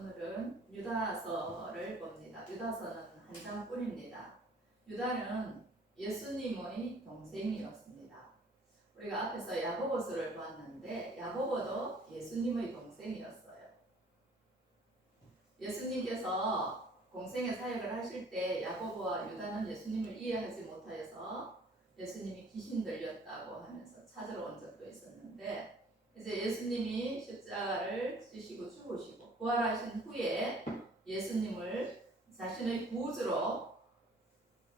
오늘은 유다서를 봅니다. 유다서는 한 장뿐입니다. 유다는 예수님의 동생이었습니다. 우리가 앞에서 야고보서를 봤는데 야고보도 예수님의 동생이었어요. 예수님께서 공생의 사역을 하실 때 야고보와 유다는 예수님을 이해하지 못하여서 예수님이 귀신 들렸다고 하면서 찾으러 온 적도 있었는데, 이제 예수님이 십자가를 지시고 죽으시고 부활하신 후에 예수님을 자신의 구주로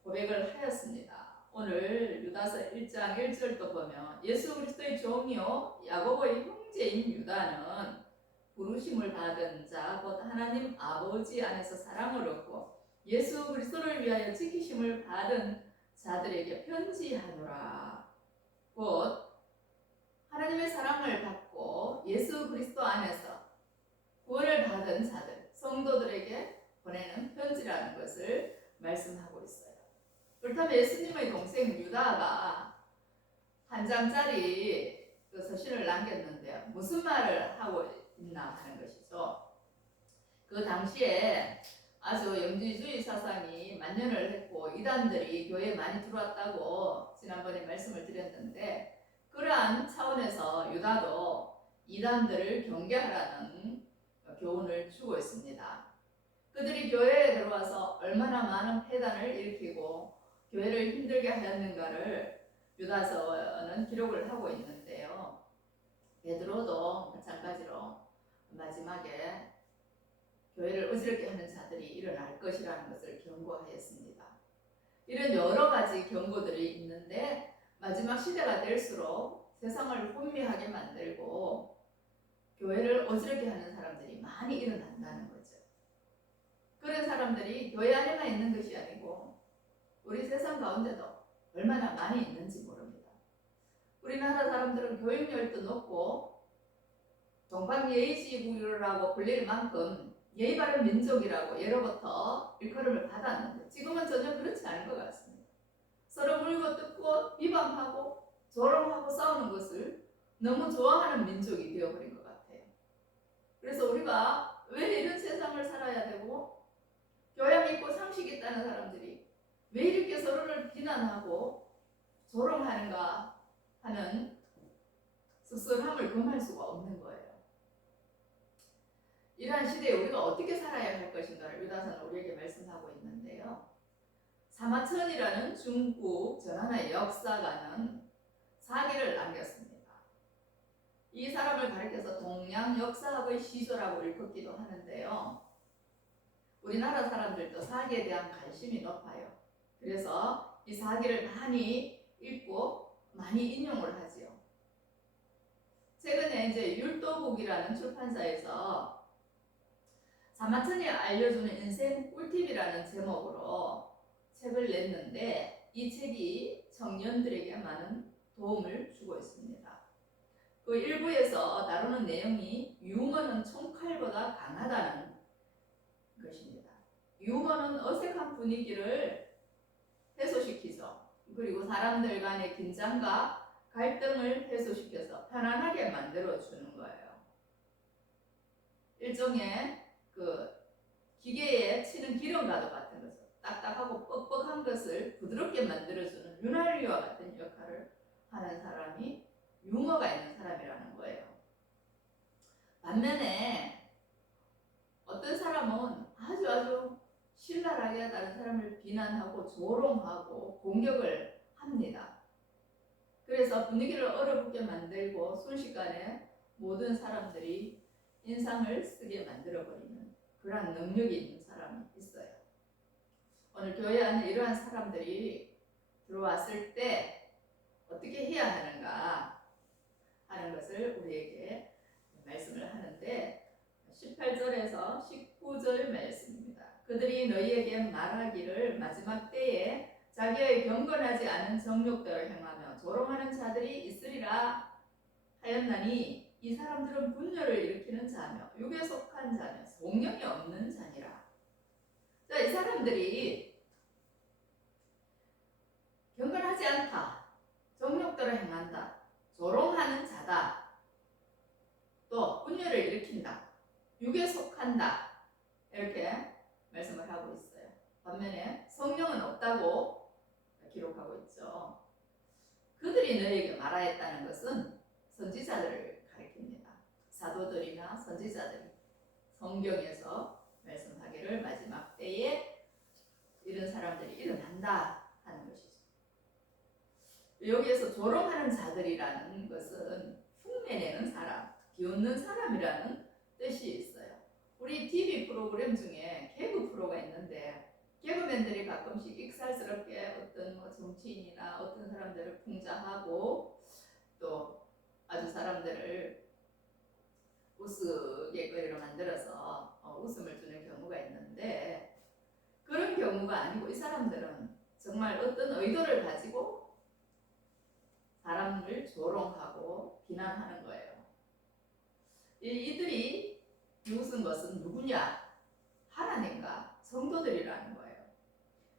고백을 하였습니다. 오늘 유다서 1장 1절도 보면 예수 그리스도의 종이요 야고보의 형제인 유다는 부르심을 받은 자 곧 하나님 아버지 안에서 사랑을 얻고 예수 그리스도를 위하여 지키심을 받은 자들에게 편지하노라. 곧 하나님의 사랑을 받고 예수 그리스도 안에서 구원을 받은 자들, 성도들에게 보내는 편지라는 것을 말씀하고 있어요. 그렇다면 예수님의 동생 유다가 한 장짜리 그 서신을 남겼는데요. 무슨 말을 하고 있나 하는 것이죠. 그 당시에 아주 영지주의 사상이 만연을 했고 이단들이 교회에 많이 들어왔다고 지난번에 말씀을 드렸는데, 그러한 차원에서 유다도 이단들을 경계하라는 교훈을 주고 있습니다. 그들이 교회에 들어와서 얼마나 많은 폐단을 일으키고 교회를 힘들게 하였는가를 유다서는 기록을 하고 있는데요. 베드로도 마찬가지로 마지막에 교회를 어지럽게 하는 자들이 일어날 것이라는 것을 경고하였습니다. 이런 여러 가지 경고들이 있는데 마지막 시대가 될수록 세상을 혼미하게 만들고 교회를 어지럽게 하는 사람들이 많이 일어난다는 거죠. 그런 사람들이 교회 안에만 있는 것이 아니고 우리 세상 가운데도 얼마나 많이 있는지 모릅니다. 우리나라 사람들은 교육열도 높고 동방예의지구라고 불릴 만큼 예의 바른 민족이라고 예로부터 일컬음을 받았는데 지금은 전혀 그렇지 않은 것 같습니다. 서로 물고 뜯고 비방하고 조롱하고 싸우는 것을 너무 좋아하는 민족이 되어버린 것 같아요. 그래서 우리가 왜 이런 세상을 살아야 되고 교양 있고 상식 있다는 사람들이 왜 이렇게 서로를 비난하고 조롱하는가 하는 씁쓸함을 금할 수가 없는 거예요. 이러한 시대에 우리가 어떻게 살아야 할 것인가를 유다서는 우리에게 말씀하고 있는데요. 사마천이라는 중국 전하나의 역사가는 사기를 남겼습니다. 이 사람을 가리켜서 동양 역사학의 시조라고 일컫기도 하는데요. 우리나라 사람들도 사기에 대한 관심이 높아요. 그래서 이 사기를 많이 읽고 많이 인용을 하지요. 최근에 이제 율도국이라는 출판사에서 사마천이 알려주는 인생 꿀팁이라는 제목으로 책을 냈는데 이 책이 청년들에게 많은 도움을 주고 있습니다. 그 일부에서 다루는 내용이 유머는 총칼보다 강하다는 것입니다. 유머는 어색한 분위기를 해소시키죠. 그리고 사람들 간의 긴장과 갈등을 해소시켜서 편안하게 만들어주는 거예요. 일종의 그 기계에 치는 기름과도 같은 거죠. 딱딱하고 뻑뻑한 것을 부드럽게 만들어주는 윤활유와 같은 역할을 하는 사람이 유머가 있는 사람이라는 거예요. 반면에 어떤 사람은 아주 신랄하게 다른 사람을 비난하고 조롱하고 공격을 합니다. 그래서 분위기를 얼어붙게 만들고 순식간에 모든 사람들이 인상을 쓰게 만들어버리는 그러한 능력이 있는 사람이 있어요. 오늘 교회 안에 이러한 사람들이 들어왔을 때 어떻게 해야 하는가 하는 것을 우리에게 말씀을 하는데 18절에서 19절 말씀입니다. 그들이 너희에게 말하기를 마지막 때에 자기의 경건하지 않은 정욕대로 행하며 조롱하는 자들이 있으리라 하였나니 이 사람들은 분열을 일으키는 자며 육에 속한 자며 성령이 없는 자니라. 자, 이 사람들이 경건하지 않다, 정욕대로 행한다, 조롱하는 자다, 또 분열을 일으킨다, 육에 속한다, 이렇게 말씀을 하고 있어요. 반면에 성령은 없다고 기록하고 있죠. 그들이 너희에게 말하였다는 것은 선지자들을 가리킵니다. 사도들이나 선지자들이 성경에서 말씀하기를 마지막 때에 이런 사람들이 일어난다 하는 것이죠. 여기에서 조롱하는 자들이라는 것은 흉내내는 사람, 비웃는 사람이라는 뜻이 있어요. 우리 TV 프로그램 중에 개그 프로가 있는데 개그맨들이 가끔씩 익살스럽게 어떤 정치인이나 어떤 사람들을 풍자하고 또 아주 사람들을 우스갯거리로 만들어서 웃음을 주는 경우가 있는데 그런 경우가 아니고 이 사람들은 정말 어떤 의도를 가지고 사람을 조롱하고 비난하는 거예요. 이들이 비웃은 것은 누구냐? 하나님과 성도들이라는 거예요.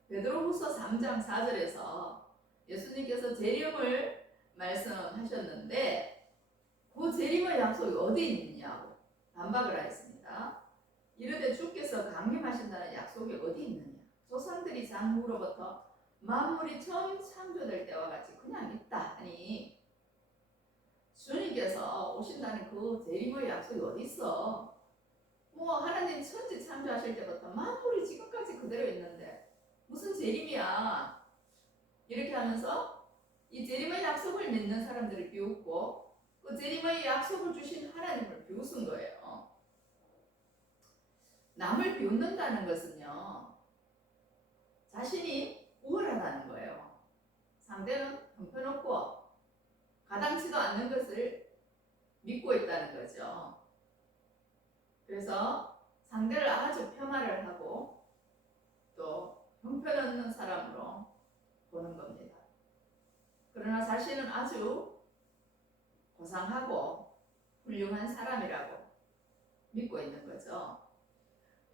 베드로후서 3장 4절에서 예수님께서 재림을 말씀하셨는데 그 재림의 약속이 어디 있느냐고 반박을 하였습니다. 이르되 주께서 강림하신다는 약속이 어디 있느냐? 조상들이 잔 후로부터 만물이 처음 창조될 때와 같이 그냥 있다 하니 주님께서 오신다는 그 재림의 약속이 어디 있어? 하나님 천지 창조하실 때부터 만물이 지금까지 그대로 있는데 무슨 재림이야? 이렇게 하면서 이 재림의 약속을 믿는 사람들을 비웃고 그 재림의 약속을 주신 하나님을 비웃은 거예요. 남을 비웃는다는 것은요, 자신이 우월하다는 거예요. 상대는 형편없고 가당치도 않는 것을 믿고 있다는 거죠. 그래서 상대를 아주 폄하를 하고 또 형편없는 사람으로 보는 겁니다. 그러나 자신은 아주 고상하고 훌륭한 사람이라고 믿고 있는 거죠.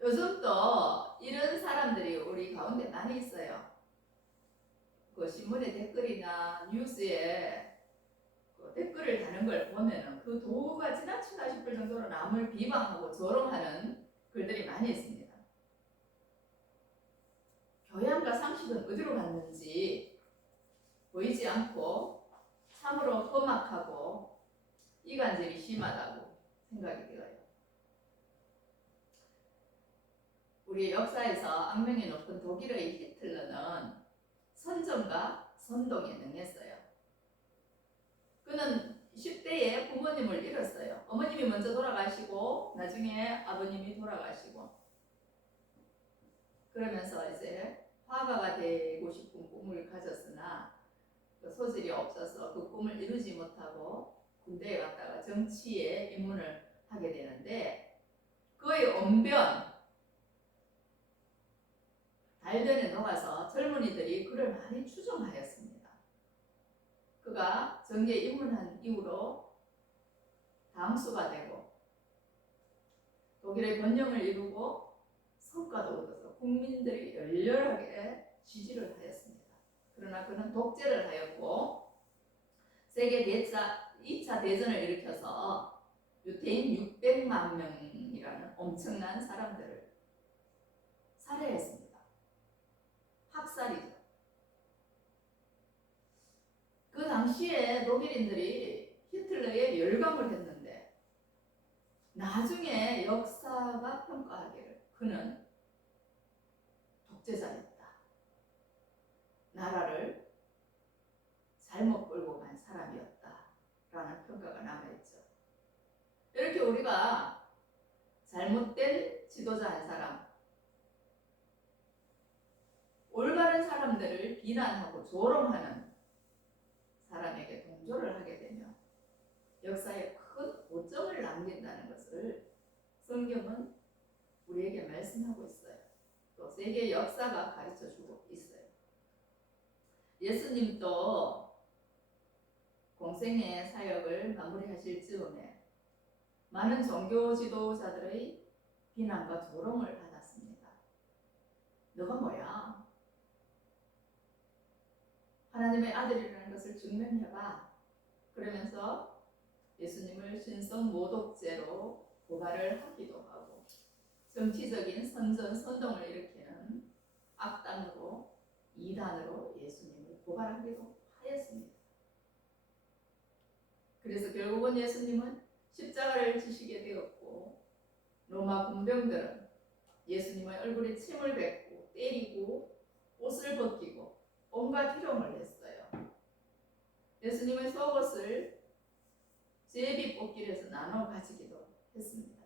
요즘도 이런 사람들이 우리 가운데 많이 있어요. 그 신문의 댓글이나 뉴스에 그 댓글을 다는 걸 보면은 그 도가 지나치다 싶을 정도로 남을 비방하고 조롱하는 글들이 많이 있습니다. 교양과 상식은 어디로 갔는지 보이지 않고 참으로 험악하고 이간질이 심하다고 생각이 되어요. 우리 역사에서 악명이 높은 독일의 히틀러는 선전과 선동에 능했어요. 그는 10대에 부모님을 잃었어요. 어머님이 먼저 돌아가시고 나중에 아버님이 돌아가시고 그러면서 이제 화가가 되고 싶은 꿈을 가졌으나 그 소질이 없어서 그 꿈을 이루지 못하고 군대에 갔다가 정치에 입문을 하게 되는데 그의 언변 달변에 녹아서 젊은이들이 그를 많이 추종하였습니다. 그가 정계에 입문한 이후로 당수가 되고 독일의 번영을 이루고 성과도 얻어서 국민들이 열렬하게 지지를 하였습니다. 그러나 그는 독재를 하였고 세계 2차 대전을 일으켜서 유태인 600만 명이라는 엄청난 사람들을 살해했습니다. 학살이죠. 그 당시에 독일인들이 히틀러에 열광을 했는데 나중에 역사가 평가하기를 그는 독재자였다. 나라를 잘못 끌고 간 사람이었다. 라는 평가가 남아있죠. 이렇게 우리가 잘못된 지도자 한 사람, 올바른 사람들을 비난하고 조롱하는 사람에게 동조를 하게 되면 역사에 큰 오점을 남긴다는 것을 성경은 우리에게 말씀하고 있어요. 또 세계 역사가 가르쳐주고 있어요. 예수님도 공생의 사역을 마무리하실 즈음에 많은 종교 지도자들의 비난과 조롱을 받았습니다. 너가 뭐야? 하나님의 아들이라는 것을 증명해봐. 그러면서 예수님을 신성 모독죄로 고발을 하기도 하고 정치적인 선전선동을 일으키는 악단으로 이단으로 예수님을 고발하기도 하였습니다. 그래서 결국은 예수님은 십자가를 지시게 되었고 로마 군병들은 예수님의 얼굴에 침을 뱉고 때리고 옷을 벗기고 온갖 희롱을 했어요. 예수님의 속옷을 제비뽑기에서 나눠 가지기도 했습니다.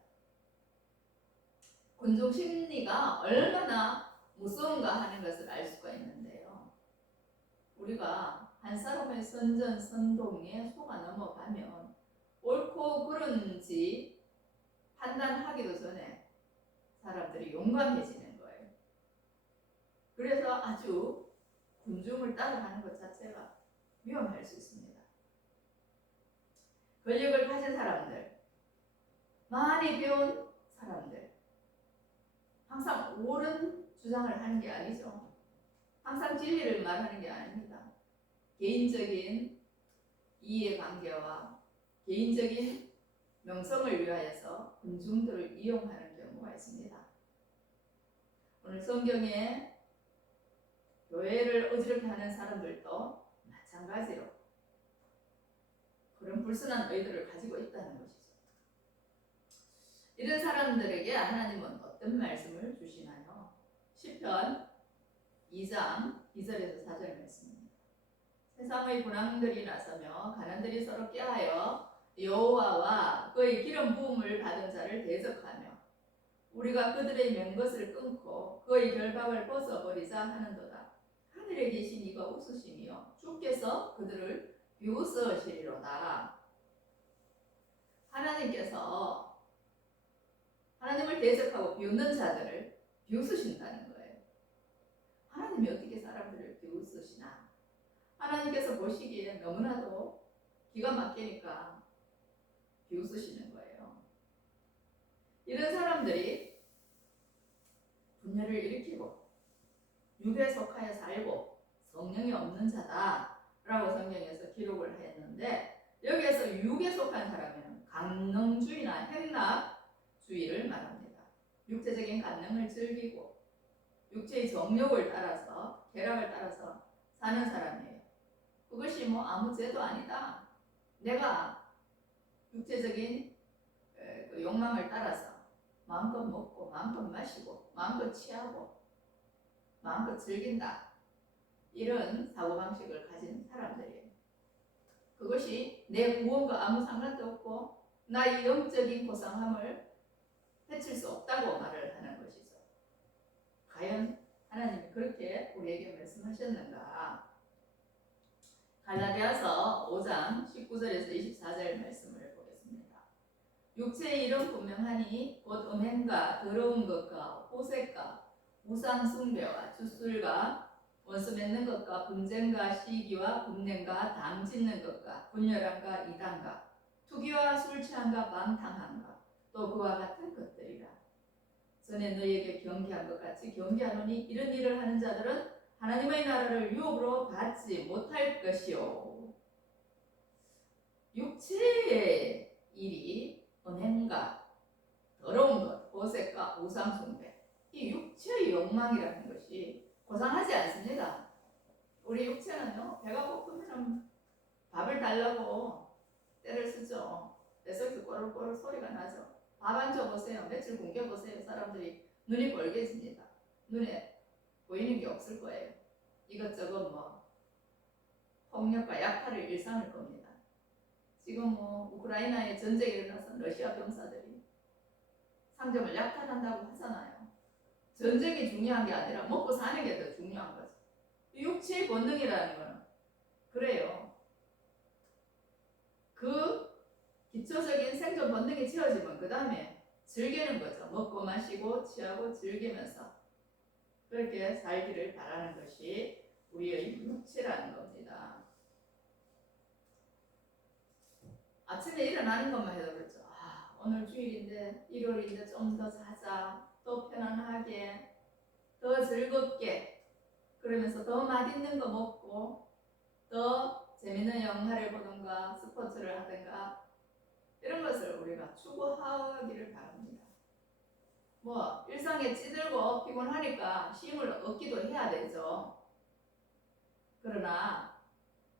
군중 심리가 얼마나 무서운가 하는 것을 알 수가 있는데요. 우리가 한 사람의 선전선동에 속아 넘어가면 옳고 그른지 판단하기도 전에 사람들이 용감해지는 거예요. 그래서 아주 군중을 따라가는 것 자체가 위험할 수 있습니다. 권력을 가진 사람들, 많이 배운 사람들, 항상 옳은 주장을 하는 게 아니죠. 항상 진리를 말하는 게 아닙니다. 개인적인 이해관계와 개인적인 명성을 위하여서 군중들을 이용하는 경우가 있습니다. 오늘 성경에 교회를 어지럽게 하는 사람들도 마찬가지로 그런 불순한 의도를 가지고 있다는 것이죠. 이런 사람들에게 하나님은 어떤 말씀을 주시나요? 시편 2장 2절에서 4절 말씀입니다. 세상의 군왕들이 나서며 가난들이 서로 꾀하여 여호와와 그의 기름 부음을 받은 자를 대적하며 우리가 그들의 맹것을 끊고 그의 결박을 벗어버리자 하는도다. 하늘에 계신 이가 웃으시며 주께서 그들을 비웃으시리로다. 하나님께서 하나님을 대적하고 비웃는 자들을 비웃으신다는 거예요. 하나님이 어떻게 사람들을 비웃으시나? 하나님께서 보시기에 너무나도 기가 막히니까 비웃으시는 거예요. 이런 사람들이 분열을 일으키고 육에 속하여 살고 성령이 없는 자다라고 성경에서 기록을 했는데 여기에서 육에 속한 사람은 간능주의나 행락주의를 말합니다. 육체적인 간능을 즐기고 육체의 정욕을 따라서 쾌락을 따라서 사는 사람이에요. 그것이 뭐 아무 죄도 아니다. 내가 육체적인 그 욕망을 따라서 마음껏 먹고 마음껏 마시고 마음껏 취하고 마음껏 즐긴다. 이런 사고방식을 가진 사람들이에요. 그것이 내 구원과 아무 상관도 없고 나의 영적인 고상함을 해칠 수 없다고 말을 하는 것이죠. 과연 하나님이 그렇게 우리에게 말씀하셨는가? 갈라디아서 5장 19절에서 24절 말씀을 보겠습니다. 육체의 일은 분명하니 곧 음행과 더러운 것과 호색과 우상 숭배와 주술과 원수 맺는 것과 분쟁과 시기와 분냄과 당 짓는 것과 분열함과 이단과 투기와 술 취함과 방탕함과 또 그와 같은 것들이라. 전에 너희에게 경계한 것 같이 경계하노니 이런 일을 하는 자들은 하나님의 나라를 유업으로 받지 못할 것이요. 육체의 일이 은행과 더러운 것, 보색과 우상 숭배, 이 육체의 욕망이라는 것이 고상하지 않습니다. 우리 육체는요, 배가 고프면 밥을 달라고 때를 쓰죠. 뱃속에서 꼬르륵 소리가 나죠. 밥 안 줘보세요. 며칠 굶겨보세요. 사람들이 눈이 벌게집니다. 눈에 보이는 게 없을 거예요. 이것저것 뭐 폭력과 약탈을 일삼을 겁니다. 지금 뭐 우크라이나에 전쟁이 일어나서 러시아 병사들이 상점을 약탈한다고 하잖아요. 전쟁이 중요한 게 아니라 먹고 사는 게 더 중요한 거죠. 육체의 본능이라는 거는 그래요. 그 기초적인 생존 본능이 채워지면 그 다음에 즐기는 거죠. 먹고 마시고 취하고 즐기면서 그렇게 살기를 바라는 것이 우리의 육체라는 겁니다. 아침에 일어나는 것만 해도 그렇죠. 아, 오늘 주일인데 일요일인데 좀 더 자자, 또 편안하게, 더 즐겁게, 그러면서 더 맛있는 거 먹고 더 재밌는 영화를 보든가 스포츠를 하든가 이런 것을 우리가 추구하기를 바랍니다. 뭐 일상에 찌들고 피곤하니까 쉼을 얻기도 해야 되죠. 그러나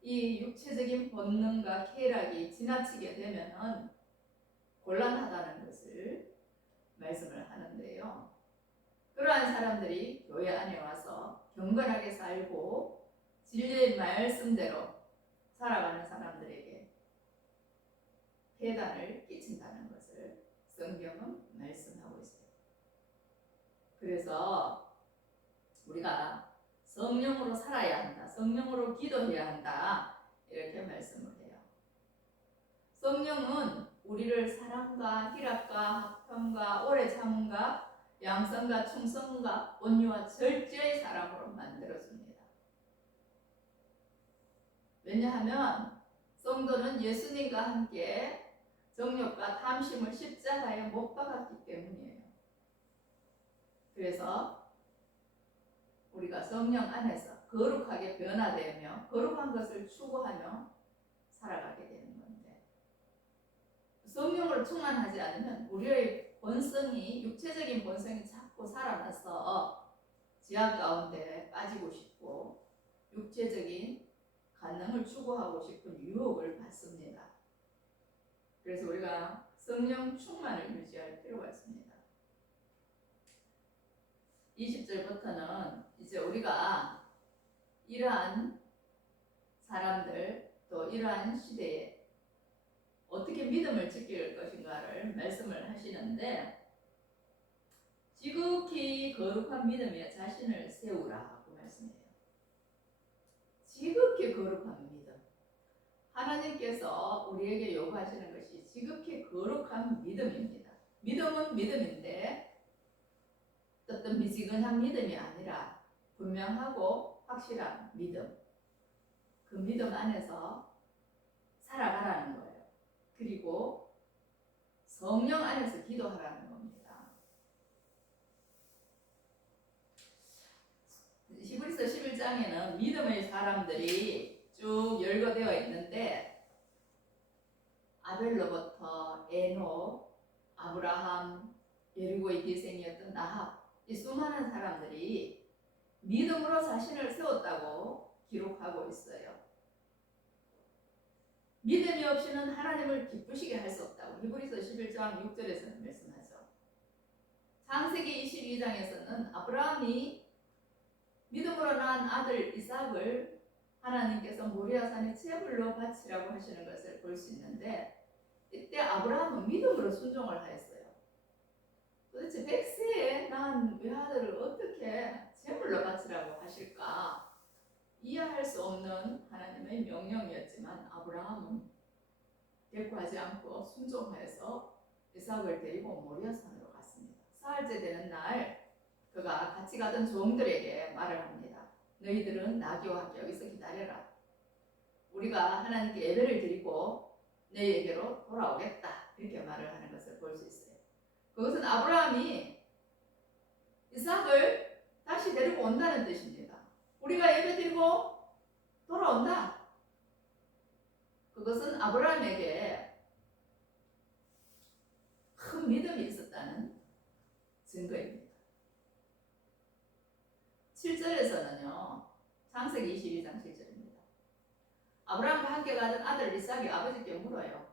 이 육체적인 본능과 쾌락이 지나치게 되면은 곤란하다는 것을 말씀을 하는데요. 그러한 사람들이 교회 안에 와서 경건하게 살고 진리의 말씀대로 살아가는 사람들에게 폐단을 끼친다는 것을 성경은 말씀하고 있어요. 그래서 우리가 성령으로 살아야 한다, 성령으로 기도해야 한다, 이렇게 말씀을 해요. 성령은 우리를 사랑과 희락과 합평과 오래 참음과 양성과 충성과 온유와 절제의 사람으로 만들어줍니다. 왜냐하면 성도는 예수님과 함께 정욕과 탐심을 십자가에 못 박았기 때문이에요. 그래서 우리가 성령 안에서 거룩하게 변화되며 거룩한 것을 추구하며 살아가게 되는 건데, 성령으로 충만하지 않으면 우리의 본성이, 육체적인 본성이 자꾸 살아나서 지하 가운데 빠지고 싶고 육체적인 관능을 추구하고 싶은 유혹을 받습니다. 그래서 우리가 성령 충만을 유지할 필요가 있습니다. 20절부터는 이제 우리가 이러한 사람들, 또 이러한 시대에 어떻게 믿음을 지킬 것인가를 말씀을 하시는데, 지극히 거룩한 믿음에 자신을 세우라고 말씀해요. 지극히 거룩한 믿음. 하나님께서 우리에게 요구하시는 것이 지극히 거룩한 믿음입니다. 믿음은 믿음인데 어떤 미지근한 믿음이 아니라 분명하고 확실한 믿음. 그 믿음 안에서 살아가라는 거예요. 그리고 성령 안에서 기도하라는 겁니다. 히브리서 11장에는 믿음의 사람들이 쭉 열거되어 있는데, 아벨로부터 에녹, 아브라함, 여리고의 기생이었던 나합, 이 수많은 사람들이 믿음으로 자신을 세웠다고 기록하고 있어요. 믿음이 없이는 하나님을 기쁘시게 할 수 없다고 히브리서 11장 6절에서는 말씀하죠. 창세기 22장에서는 아브라함이 믿음으로 낳은 아들 이삭을 하나님께서 모리아산에 제물로 바치라고 하시는 것을 볼 수 있는데, 이때 아브라함은 믿음으로 순종을 하였어요. 도대체 100세에 낳은 외아들을 어떻게 제물로 바치라고 하실까? 이해할 수 없는 하나님의 명령이었지만 아브라함은 대꾸하지 않고 순종하여서 이삭을 데리고 모리아산으로 갔습니다. 사흘째 되는 날 그가 같이 가던 종들에게 말을 합니다. 너희들은 나귀와 함께 여기서 기다려라. 우리가 하나님께 예배를 드리고 너희에게로 돌아오겠다. 이렇게 말을 하는 것을 볼 수 있어요. 그것은 아브라함이 이삭을 다시 데리고 온다는 뜻입니다. 우리가 예배드리고 돌아온다. 그것은 아브라함에게 큰 믿음이 있었다는 증거입니다. 7절에서는요, 창세기 22장 7절입니다. 아브라함과 함께 가던 아들 이삭이 아버지께 물어요.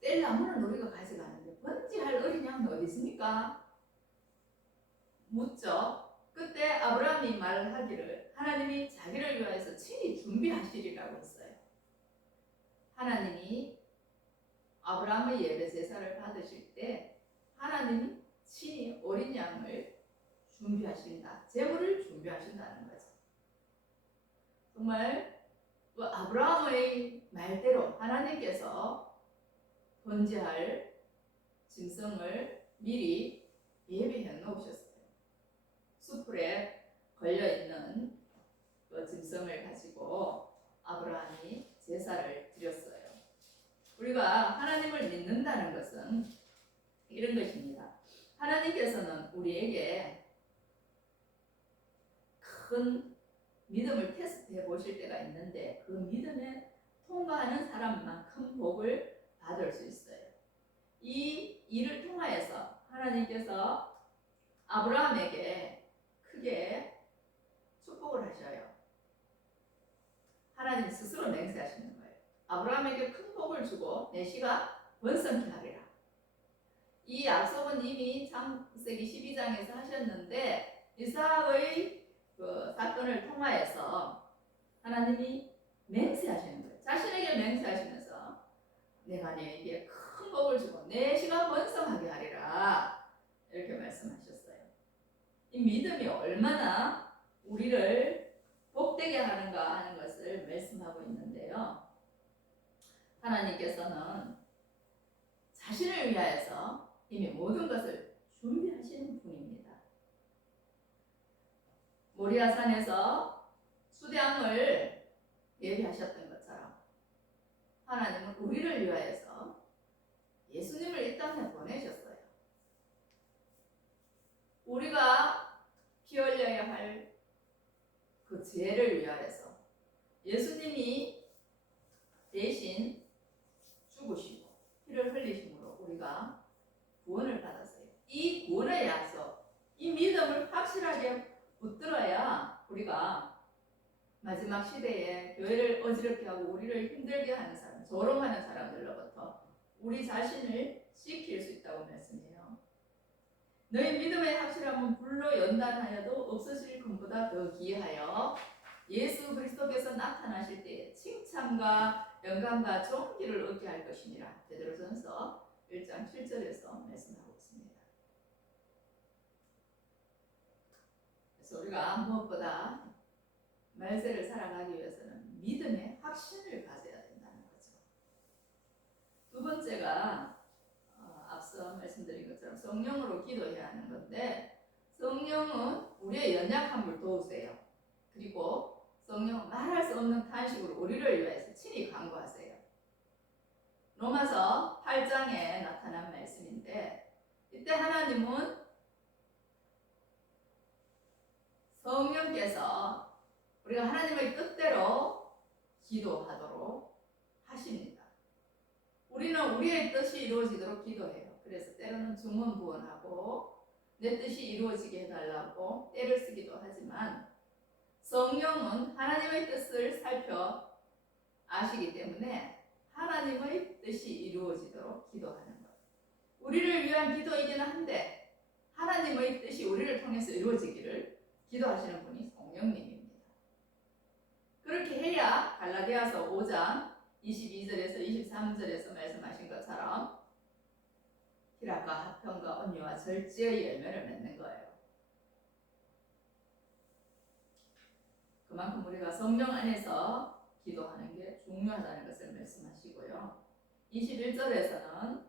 뗄 나무는 우리가 가져가는데 번지할 어린 양은 어디 있습니까? 묻죠. 그때 아브라함이 말을 하기를 하나님이 자기를 위하여서 친히 준비하시리라고 했어요. 하나님이 아브라함의 예배 제사를 받으실 때 하나님이 친히 어린 양을 준비하신다. 제물을 준비하신다는 거죠. 정말 그 아브라함의 말대로 하나님께서 번제할 짐승을 미리 예비해 놓으셨어요. 수풀에 걸려있는 그 짐승을 가지고 아브라함이 제사를 드렸어요. 우리가 하나님을 믿는다는 것은 이런 것입니다. 하나님께서는 우리에게 큰 믿음을 테스트해 보실 때가 있는데, 그 믿음에 통과하는 사람만 큰 복을 받을 수 있어요. 이 일을 통하여서 하나님께서 아브라함에게 크게 축복을 하셔요. 하나님 스스로 맹세하시는 거예요. 아브라함에게 큰 복을 주고 내 씨가 번성케 하리라. 이 약속은 이미 창세기 12장에서 하셨는데 이삭의 그 사건을 통하여서 하나님이 맹세하시는 거예요. 자신에게 맹세하시면서 내가 너에게 큰 복을 주고 내 씨가 번성하게 하리라 이렇게 말씀하셨어요. 이 믿음이 얼마나 우리를 복되게 하는가 하는 것을 말씀하고 있는데요. 하나님께서는 자신을 위하여서 이미 모든 것을 준비하시는 분입니다. 모리아산에서 수량을 예비하셨던 것처럼 하나님은 우리를 위하여서 예수님을 이 땅에 보내셨어요. 우리가 피 흘려야 할 그 죄를 위하여서 예수님이 대신 죽으시고 피를 흘리심으로 우리가 구원을 받았어요. 이 구원의 약속, 이 믿음을 확실하게 붙들어야 우리가 마지막 시대에 교회를 어지럽게 하고 우리를 힘들게 하는 사람, 조롱하는 사람들로부터 우리 자신을 지킬 수 있다고 말씀해요. 너희 믿음의 확실함은 불로 연단하여도 없어질 것보다 더 귀하여 예수 그리스도께서 나타나실 때에 칭찬과 영광과 존귀를 얻게 할 것이니라. 베드로전서 1장 7절에서 말씀하고 있습니다. 그래서 우리가 무엇보다 말세를 살아가기 위해서는 믿음의 확신을 가져야 된다는 거죠. 두 번째가 앞서 말씀드린 것처럼 성령으로 기도해야 하는 건데 성령은 우리의 연약함을 도우세요. 그리고 성령은 말할 수 없는 탄식으로 우리를 위해서 친히 간구하세요. 로마서 8장에 나타난 말씀인데 이때 하나님은 성령께서 우리가 하나님의 뜻대로 기도하도록 하십니다. 우리는 우리의 뜻이 이루어지도록 기도해요. 그래서 때로는 중언부언하고 내 뜻이 이루어지게 해달라고 때를 쓰기도 하지만 성령은 하나님의 뜻을 살펴 아시기 때문에 하나님의 뜻이 이루어지도록 기도하는 것. 우리를 위한 기도이기는 한데 하나님의 뜻이 우리를 통해서 이루어지기를 기도하시는 분이 성령님입니다. 그렇게 해야 갈라디아서 5장 22절에서 23절에서 말씀하신 것처럼 희락과 화평과 온유와 절제의 열매를 맺는 거예요. 그만큼 우리가 성령 안에서 기도하는 게 중요하다는 것을 말씀하시고요. 21절에서는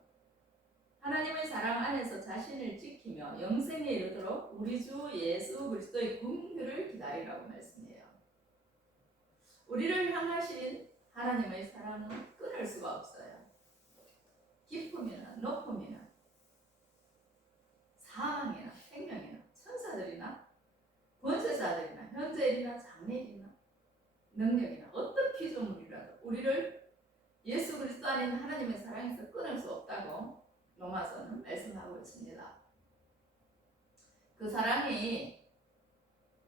하나님의 사랑 안에서 자신을 지키며 영생에 이르도록 우리 주 예수 그리스도의 긍휼을 기다리라고 말씀해요. 우리를 향하신 하나님의 사랑은 끊을 수가 없어요. 깊음이나 높음이나 사망이나 생명이나 천사들이나 권세자들이나 현재일이나 장래일이나 능력이나 어떤 피조물이라도 우리를 예수 그리스도 안에 있는 하나님의 사랑에서 끊을 수 없다고 로마서는 말씀하고 있습니다. 그 사랑이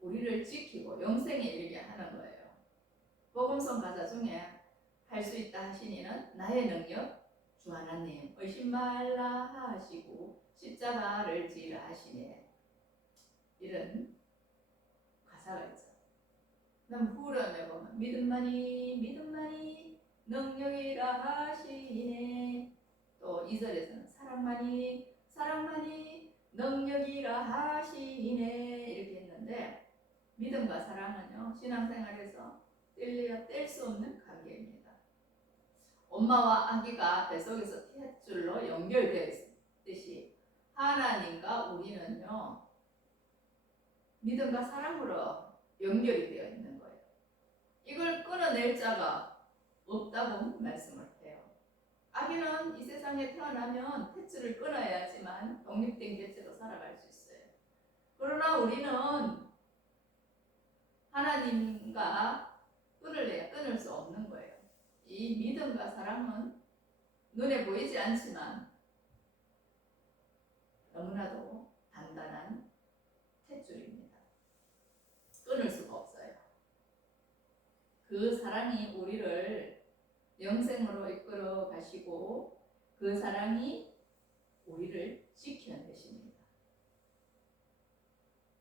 우리를 지키고 영생에 이르게 하는 거예요. 복음성 가사 중에 할 수 있다 하시니는 나의 능력 주 하나님 의심 말라 하시고 십자가를 지라 하시네. 이런 가사가 있죠. 그다음 후렴에 보면 믿음만이 능력이라 하시네. 또 2절에서는 사랑만이 능력이라 하시네. 이렇게 했는데 믿음과 사랑은요 신앙생활에서 뗄래야 뗄 수 없는 관계입니다. 엄마와 아기가 뱃속에서 탯줄로 연결되어 있듯이 하나님과 우리는요 믿음과 사랑으로 연결이 되어 있는 거예요. 이걸 끊어낼 자가 없다고 말씀을 해요. 아기는 이 세상에 태어나면 탯줄을 끊어야지만 독립된 개체로 살아갈 수 있어요. 그러나 우리는 하나님과 끊을래야 끊을 수 없는 거예요. 이 믿음과 사랑은 눈에 보이지 않지만 너무나도 단단한 탯줄입니다. 끊을 수가 없어요. 그 사랑이 우리를 영생으로 이끌어 가시고 그 사랑이 우리를 지켜내십니다.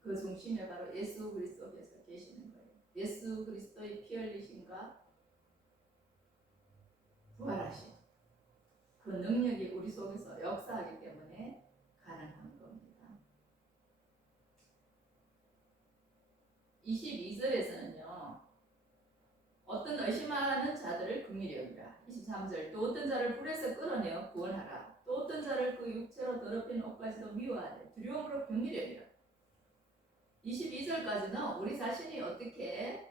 그 중심에 바로 예수 그리스도께서 계시는 거예요. 예수 그리스도의 피 흘리심과 부활하심, 그 능력이 우리 속에서 역사하기 때문에 가능한 겁니다. 22절에서는요. 어떤 의심하는 자들을 긍휼히 여기라. 23절 또 어떤 자를 불에서 끌어내어 구원하라. 또 어떤 자를 그 육체로 더럽힌 옷까지도 미워하되 두려움으로 긍휼히 여기라. 22절까지는 우리 자신이 어떻게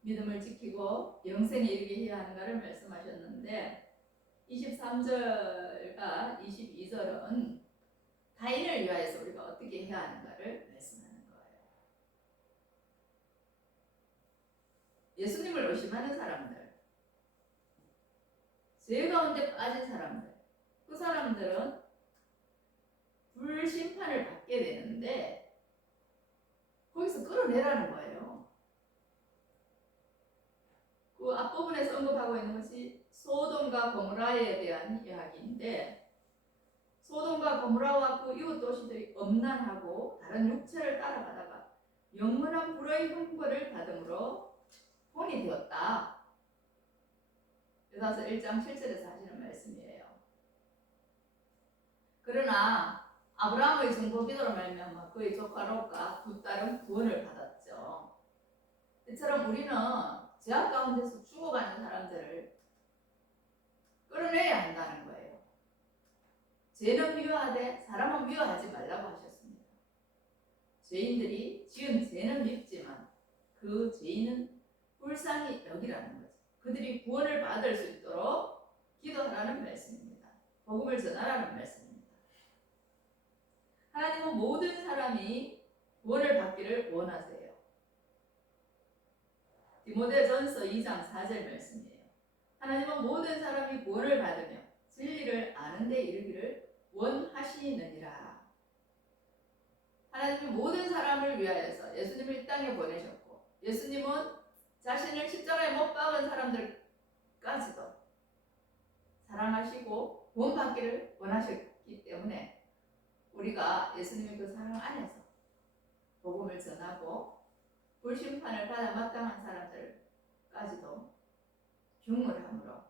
믿음을 지키고 영생에 이르게 해야 하는가를 말씀하셨는데 23절과 22절은 타인을 위하여서 우리가 어떻게 해야 하는가를 말씀하는 거예요. 예수님을 의심하는 사람들, 죄 가운데 빠진 사람들, 그 사람들은 불심판을 받게 되는데 거기서 끌어내라는 거예요. 그 앞부분에서 언급하고 있는 것이 소돔과 고모라에 대한 이야기인데 소돔과 고모라와 그 이웃 도시들이 엄난하고 다른 육체를 따라가다가 영원한 불의 형벌을 받음으로 본이 되었다. 그래서 1장 7절에서 하시는 말씀이에요. 그러나 아브라함의 중보 기도로 말미암아 그의 조카 롯과 두 딸은 구원을 받았죠. 이처럼 우리는 죄악 가운데서 죽어가는 사람들을 끌어내야 한다는 거예요. 죄는 미워하되 사람은 미워하지 말라고 하셨습니다. 죄인들이 지은 죄는 밉지만 그 죄인은 불쌍히 여기라는 거죠. 그들이 구원을 받을 수 있도록 기도하라는 말씀입니다. 복음을 전하라는 말씀입니다. 하나님은 모든 사람이 구원을 받기를 원하세요. 디모데전서 2장 4절 말씀이에요. 하나님은 모든 사람이 구원을 받으며 진리를 아는 데 이르기를 원하시느니라. 하나님은 모든 사람을 위하여서 예수님을 이 땅에 보내셨고 예수님은 자신을 십자가에 못 박은 사람들까지도 사랑하시고 구원받기를 원하셨기 때문에 우리가 예수님의 그 사랑 안에서 복음을 전하고 불심판을 받아 마땅한 사람들까지도 경물함으로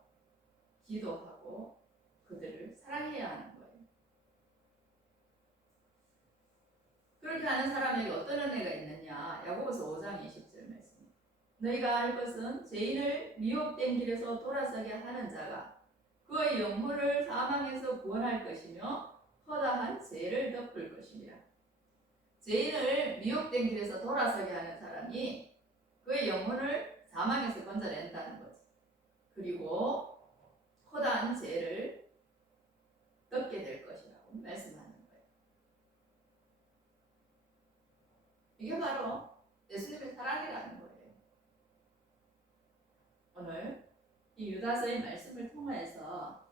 기도하고 그들을 사랑해야 하는 거예요. 그렇게 하는 사람에게 어떤 은혜가 있느냐? 야고보서 5장 20절 말씀. 너희가 알 것은 죄인을 미혹된 길에서 돌아서게 하는 자가 그의 영혼을 사망에서 구원할 것이며 허다한 죄를 덮을 것이니라. 죄인을 미혹된 길에서 돌아서게 하는 사람이 그의 영혼을 사망에서 건져낸다는 거죠. 그리고 허다한 죄를 덮게 될 것이라고 말씀하는 거예요. 이게 바로 예수님의 사랑이라는 거예요. 오늘 이 유다서의 말씀을 통해서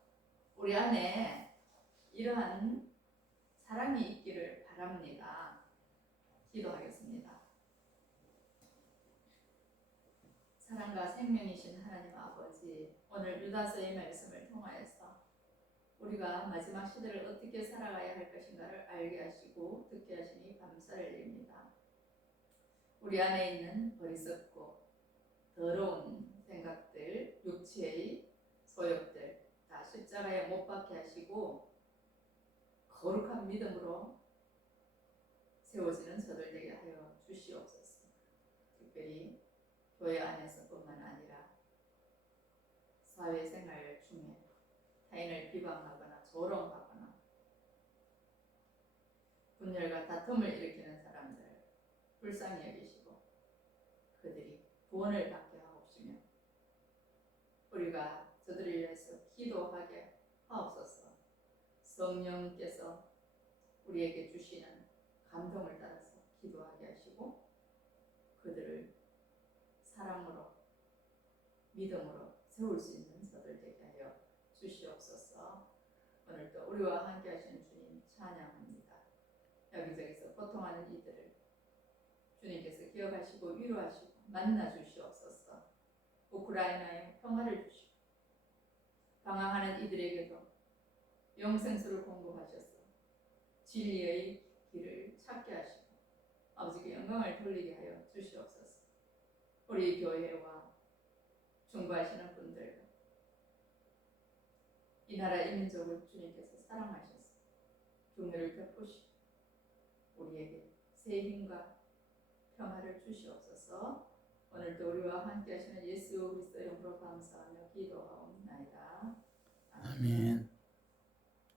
우리 안에 이러한 사랑이 있기를 바랍니다. 기도하겠습니다. 사랑과 생명이신 하나님 아버지, 오늘 유다서의 말씀을 통하여서 우리가 마지막 시대를 어떻게 살아가야 할 것인가를 알게 하시고 듣게 하시니 감사를 드립니다. 우리 안에 있는 어리석고 더러운 생각들, 육체의 소욕들 다 십자가에 못 박게 하시고 거룩한 믿음으로 세워지는 저들 되게 하여 주시옵소서. 특별히 교회 안에서뿐만 아니라 사회생활 중에 타인을 비방하거나 조롱하거나 분열과 다툼을 일으키는 사람들 불쌍히 여기시고 그들이 구원을 받게 하옵시며 우리가 저들을 위해서 기도하게 하옵소서. 성령께서 우리에게 주시는 감동을 따라서 기도하게 하시고 그들을 사랑으로 믿음으로 세울 수 있는 저들 되게 하여 주시옵소서. 오늘도 우리와 함께 하시는 주님 찬양 고통하는 이들을 주님께서 기억하시고 위로하시고 만나 주시옵소서. 우크라이나에 평화를 주시고 방황하는 이들에게도 영생수를 공급하셔서 진리의 길을 찾게 하시고 아버지께 영광을 돌리게 하여 주시옵소서. 우리 교회와 중보하시는 분들, 이 나라 이 민족을 주님께서 사랑하셔서 긍휼을 베푸시고 우리에게 새 힘과 평화를 주시옵소서. 오늘도 우리와 함께 하시는 예수 그리스도 이름으로 감사하며 기도하옵나이다. 아멘.